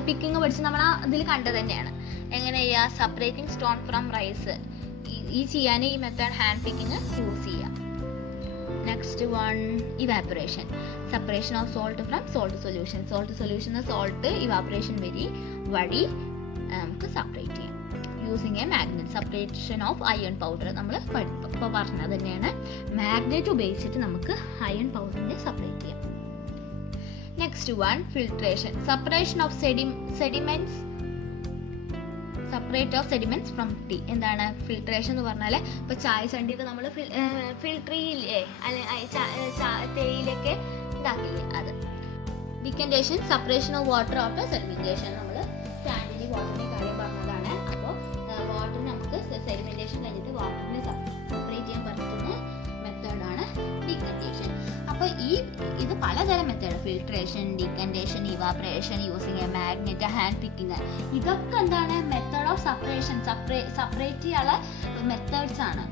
picking പഠിച്ച് നമ്മൾ ഇതിൽ കണ്ടത് തന്നെയാണ്. എങ്ങനെ ചെയ്യുക, സെപ്പറേറ്റിംഗ് സ്റ്റോൺ ഫ്രം റൈസ് ഈ ചെയ്യാൻ ഈ മെത്തേഡ് ഹാൻഡ് പിക്കിങ് യൂസ് ചെയ്യാം. Next one evaporation, separation of salt from salt solution. Salt solution salt evaporation വഴി നമുക്ക് സെപ്പറേറ്റ് ചെയ്യാം. Using a magnet, separation of iron powder. നമ്മൾ ഇപ്പോൾ പറഞ്ഞത് തന്നെയാണ്. മാഗ്നറ്റ് ഉപയോഗിച്ചിട്ട് നമുക്ക് അയൺ പൗഡറിനെ സെപ്പറേറ്റ് ചെയ്യാം. Next one filtration, separation of sediments, separate of sediments from tea. എന്താണ് ഫിൽട്രേഷൻ എന്ന് പറഞ്ഞാൽ ഇപ്പോൾ ചായ ചണ്ടിയൊക്കെ നമ്മൾ ഫിൽട്ടർ ചെയ്യില്ലേ, അല്ലെങ്കിൽ തേയിലൊക്കെ ഉണ്ടാക്കില്ലേ, അത്. Decantation, separation of water after sedimentation. നമ്മൾ സ്റ്റാൻഡിൻ്റെ വാട്ടറിൻ്റെ കാര്യം പറഞ്ഞതാണ്. അപ്പോൾ വാട്ടർ നമുക്ക് സെഡിമെന്റേഷൻ കഴിഞ്ഞിട്ട് വാട്ടറിനെ സെപ്പറേറ്റ് ചെയ്യാൻ പറ്റുന്ന മെത്തേഡാണ് ഡീകൻറ്റേഷൻ. അപ്പോൾ ഇത് പലതരം method, filtration, decantation, evaporation, using a magnet, hand picking, ഇതൊക്കെ എന്താണ് മെത്തേഡ് ഓഫ് സെപ്പറേഷൻ, സെപ്പറേറ്റ് ചെയ്യാനുള്ള മെത്തേഡ്സ് ആണ്.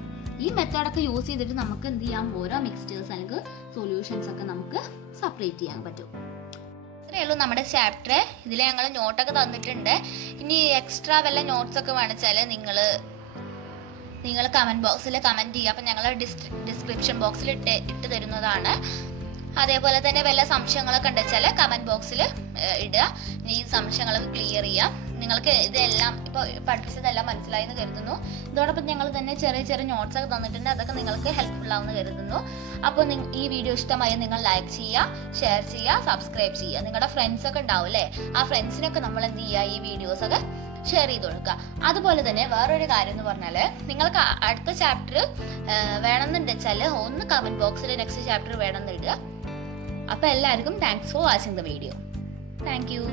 ഈ മെത്തേഡൊക്കെ യൂസ് ചെയ്തിട്ട് നമുക്ക് എന്ത് ചെയ്യാം, ഓരോ മിക്സ്ചേഴ്സ് അല്ലെങ്കിൽ സൊല്യൂഷൻസ് ഒക്കെ നമുക്ക് സെപ്പറേറ്റ് ചെയ്യാൻ പറ്റും. ഇത്രയേ ഉള്ളൂ നമ്മുടെ ചാപ്റ്റർ. ഇതിൽ ഞങ്ങൾ നോട്ടൊക്കെ തന്നിട്ടുണ്ട്. ഇനി എക്സ്ട്രാ വല്ല നോട്ട്സ് ഒക്കെ വേണിച്ചാൽ നിങ്ങൾ കമൻറ്റ് ബോക്സിൽ കമൻറ്റ് ചെയ്യുക. അപ്പം ഞങ്ങൾ ഡിസ്ക്രിപ്ഷൻ ബോക്സിൽ ഇട്ട് തരുന്നതാണ്. അതേപോലെ തന്നെ വല്ല സംശയങ്ങളൊക്കെ ഉണ്ടെച്ചാൽ കമൻറ്റ് ബോക്സിൽ ഇടുക. ഈ സംശയങ്ങളൊക്കെ ക്ലിയർ ചെയ്യാം. നിങ്ങൾക്ക് ഇതെല്ലാം ഇപ്പോൾ പഠിപ്പിച്ചതെല്ലാം മനസ്സിലായി എന്ന് കരുതുന്നു. ഇതോടൊപ്പം ഞങ്ങൾ തന്നെ ചെറിയ ചെറിയ നോട്ട്സ് ഒക്കെ തന്നിട്ടുണ്ട്. അതൊക്കെ നിങ്ങൾക്ക് ഹെൽപ്ഫുൾ ആവുമെന്ന് കരുതുന്നു. അപ്പോൾ ഈ വീഡിയോ ഇഷ്ടമായി നിങ്ങൾ ലൈക്ക് ചെയ്യുക, ഷെയർ ചെയ്യുക, സബ്സ്ക്രൈബ് ചെയ്യുക. നിങ്ങളുടെ ഫ്രണ്ട്സൊക്കെ ഉണ്ടാവും അല്ലേ, ആ ഫ്രണ്ട്സിനൊക്കെ നമ്മൾ എന്ത് ചെയ്യുക, ഈ വീഡിയോസൊക്കെ ഷെയർ ചെയ്ത് കൊടുക്കുക. അതുപോലെ തന്നെ വേറൊരു കാര്യം എന്ന് പറഞ്ഞാൽ, നിങ്ങൾക്ക് അടുത്ത ചാപ്റ്റർ വേണമെന്നുണ്ട് വെച്ചാൽ ഒന്ന് കമൻറ്റ് ബോക്സിൽ നെക്സ്റ്റ് ചാപ്റ്റർ വേണമെന്ന് ഇടുക. അപ്പോൾ എല്ലാവർക്കും thanks for watching the video. Thank you.